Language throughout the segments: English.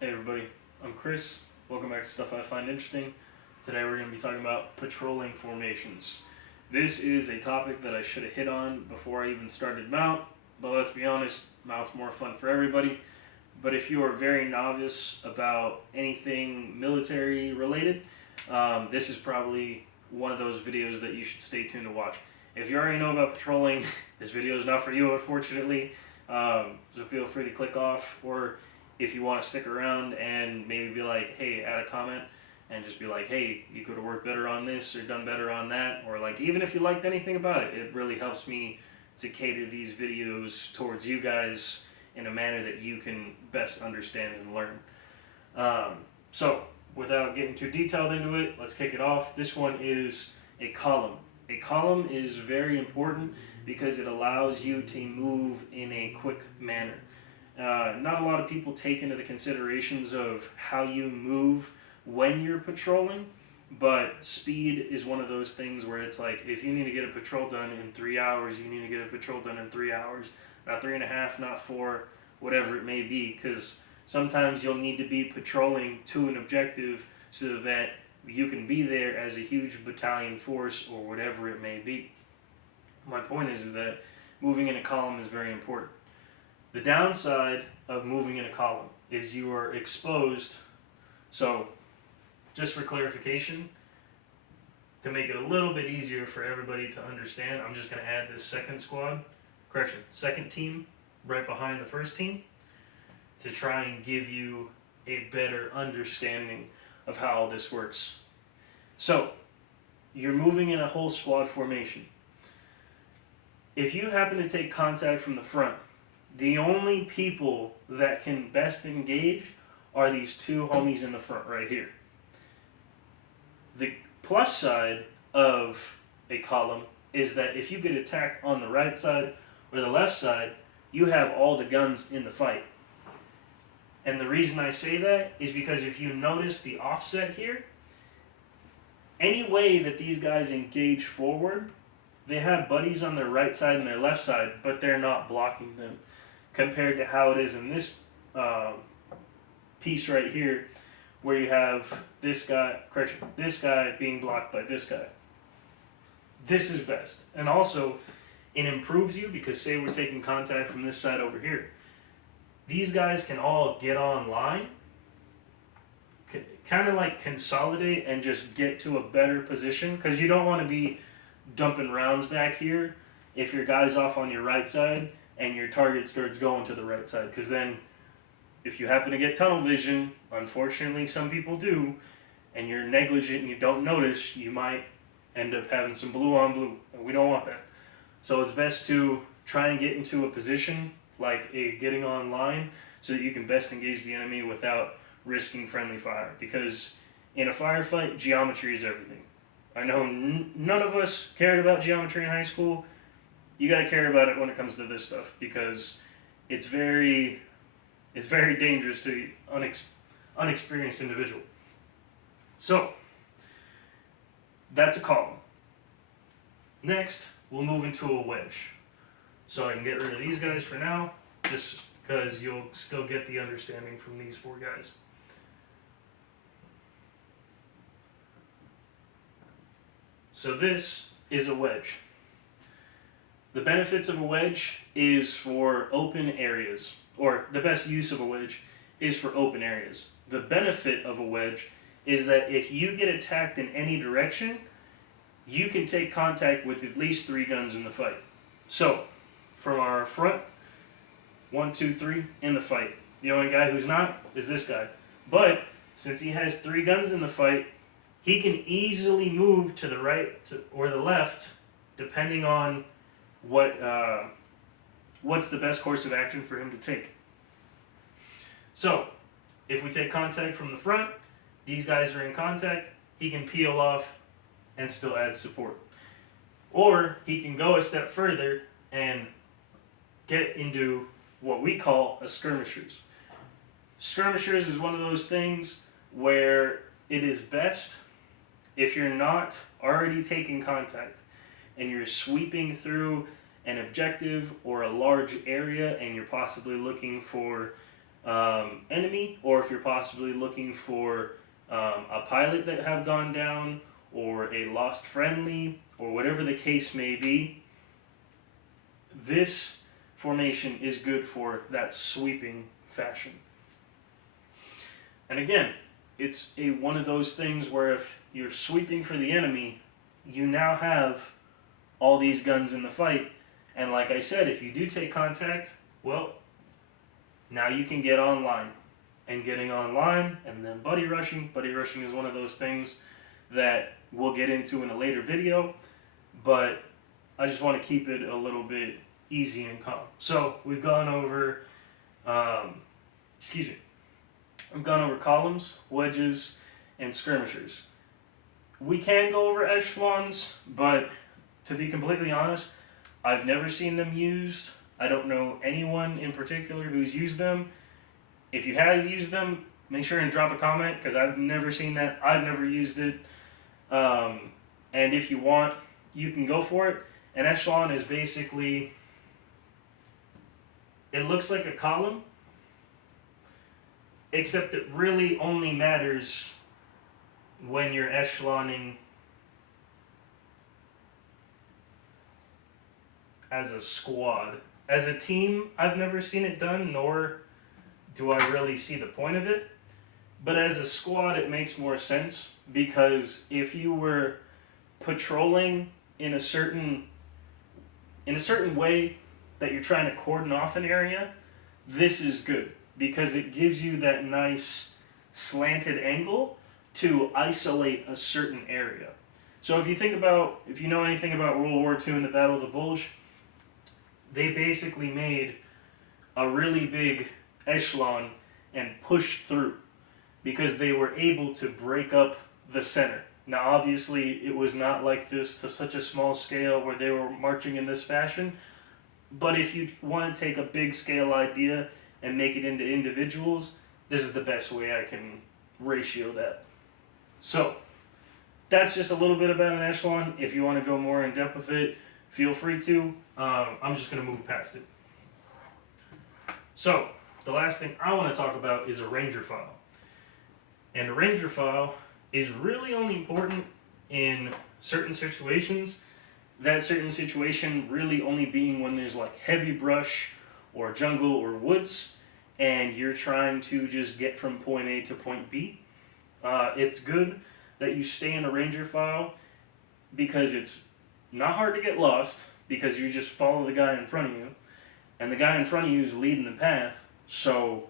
Hey everybody, I'm Chris. Welcome back to Stuff I Find Interesting. Today we're going to be talking about patrolling formations. This is a topic that I should have hit on before I even started Mount, but let's be honest, Mount's more fun for everybody. But if you are very novice about anything military related, this is probably one of those videos that you should stay tuned to watch. If you already know about patrolling, this video is not for you, unfortunately. So feel free to click off, or if you want to stick around and maybe be like, hey, add a comment and just be like, hey, you could have worked better on this or done better on that, or like even if you liked anything about it, it really helps me to cater these videos towards you guys in a manner that you can best understand and learn. So without getting too detailed into it, let's kick it off. This one is a column. A column is very important because it allows you to move in a quick manner. Not a lot of people take into the considerations of how you move when you're patrolling, but speed is one of those things where it's like, if you need to get a patrol done in 3 hours, you need to get a patrol done in 3 hours, not 3.5, not 4, whatever it may be, because sometimes you'll need to be patrolling to an objective so that you can be there as a huge battalion force or whatever it may be. My point is that moving in a column is very important. The downside of moving in a column is you are exposed. So, just for clarification, to make it a little bit easier for everybody to understand, I'm just going to add this second team right behind the first team to try and give you a better understanding of how all this works. So, you're moving in a whole squad formation. If you happen to take contact from the front, the only people that can best engage are these two homies in the front right here. The plus side of a column is that if you get attacked on the right side or the left side, you have all the guns in the fight. And the reason I say that is because if you notice the offset here, any way that these guys engage forward, they have buddies on their right side and their left side, but they're not blocking them, compared to how it is in this piece right here, where you have this guy being blocked by this guy. This is best. And also, it improves you because say we're taking contact from this side over here. These guys can all get online, kind of like consolidate and just get to a better position, because you don't want to be dumping rounds back here if your guy's off on your right side and your target starts going to the right side, because then if you happen to get tunnel vision, unfortunately some people do, and you're negligent and you don't notice, you might end up having some blue on blue, and we don't want that. So it's best to try and get into a position like a getting online so that you can best engage the enemy without risking friendly fire, because in a firefight, geometry is everything. I know none of us cared about geometry in high school. You gotta care about it when it comes to this stuff, because it's very dangerous to the unexperienced individual. So, that's a column. Next, we'll move into a wedge. So I can get rid of these guys for now, just because you'll still get the understanding from these four guys. So this is a wedge. The benefits of a wedge is for open areas, or the best use of a wedge is for open areas. The benefit of a wedge is that if you get attacked in any direction, you can take contact with at least 3 guns in the fight. So, from our front, 1, 2, 3 in the fight. The only guy who's not is this guy. But since he has 3 guns in the fight, he can easily move to the right or the left, depending on what's the best course of action for him to take. So, if we take contact from the front, these guys are in contact, he can peel off and still add support. Or he can go a step further and get into what we call a skirmishers. Skirmishers is one of those things where it is best if you're not already taking contact and you're sweeping through an objective or a large area and you're possibly looking for enemy, or if you're possibly looking for a pilot that have gone down, or a lost friendly, or whatever the case may be, this formation is good for that sweeping fashion. And again, it's one of those things where if you're sweeping for the enemy, you now have all these guns in the fight. And like I said, if you do take contact, well, now you can get online. And getting online and then buddy rushing. Buddy rushing is one of those things that we'll get into in a later video, but I just want to keep it a little bit easy and calm. So we've gone over, we've gone over columns, wedges, and skirmishers. We can go over echelons, but to be completely honest, I've never seen them used. I don't know anyone in particular who's used them. If you have used them, make sure and drop a comment, because I've never seen that. I've never used it. And if you want, you can go for it. An echelon is basically, it looks like a column, except it really only matters when you're echeloning as a squad. As a team, I've never seen it done, nor do I really see the point of it. But as a squad, it makes more sense, because if you were patrolling in a certain way that you're trying to cordon off an area, this is good, because it gives you that nice slanted angle to isolate a certain area. So if you know anything about World War II and the Battle of the Bulge, they basically made a really big echelon and pushed through, because they were able to break up the center. Now obviously it was not like this to such a small scale where they were marching in this fashion, but if you want to take a big scale idea and make it into individuals, this is the best way I can ratio that. So that's just a little bit about an echelon. If you want to go more in depth with it, feel free to. I'm just going to move past it. So the last thing I want to talk about is a ranger file. And a ranger file is really only important in certain situations. That certain situation really only being when there's like heavy brush or jungle or woods, and you're trying to just get from point A to point B. It's good that you stay in a ranger file, because it's not hard to get lost, because you just follow the guy in front of you, and the guy in front of you is leading the path, so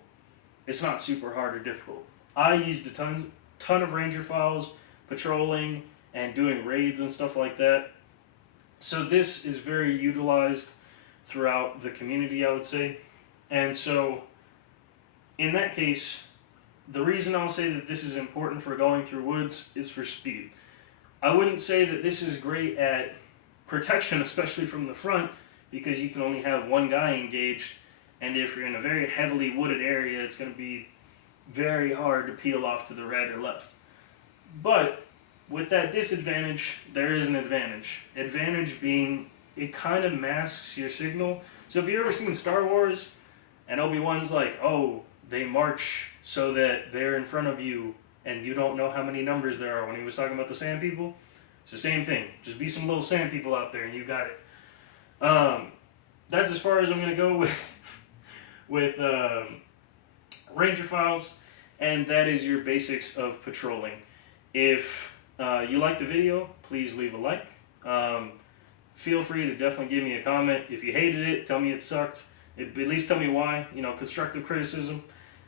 it's not super hard or difficult. I used a ton of ranger files, patrolling and doing raids and stuff like that. So this is very utilized throughout the community, I would say. And so in that case, the reason I'll say that this is important for going through woods is for speed. I wouldn't say that this is great at protection, especially from the front, because you can only have one guy engaged, and if you're in a very heavily wooded area, it's going to be very hard to peel off to the right or left. But with that disadvantage, there is an advantage. Advantage being, it kind of masks your signal. So if you've ever seen Star Wars, and Obi-Wan's like, oh, they march so that they're in front of you, and you don't know how many numbers there are, when he was talking about the sand people, it's the same thing. Just be some little sand people out there, and you got it. That's as far as I'm going to go with ranger files, and that is your basics of patrolling. If you like the video, please leave a like. Feel free to definitely give me a comment. If you hated it, tell me it sucked. At least tell me why, constructive criticism.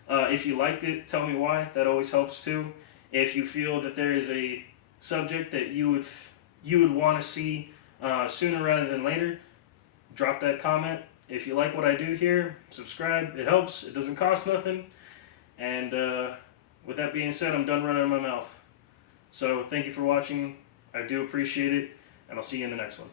If you liked it, tell me why. That always helps too. If you feel that there is a subject that you would want to see sooner rather than later, drop that comment. If you like what I do here, subscribe. It helps. It doesn't cost nothing. And with that being said, I'm done running my mouth. So thank you for watching. I do appreciate it, and I'll see you in the next one.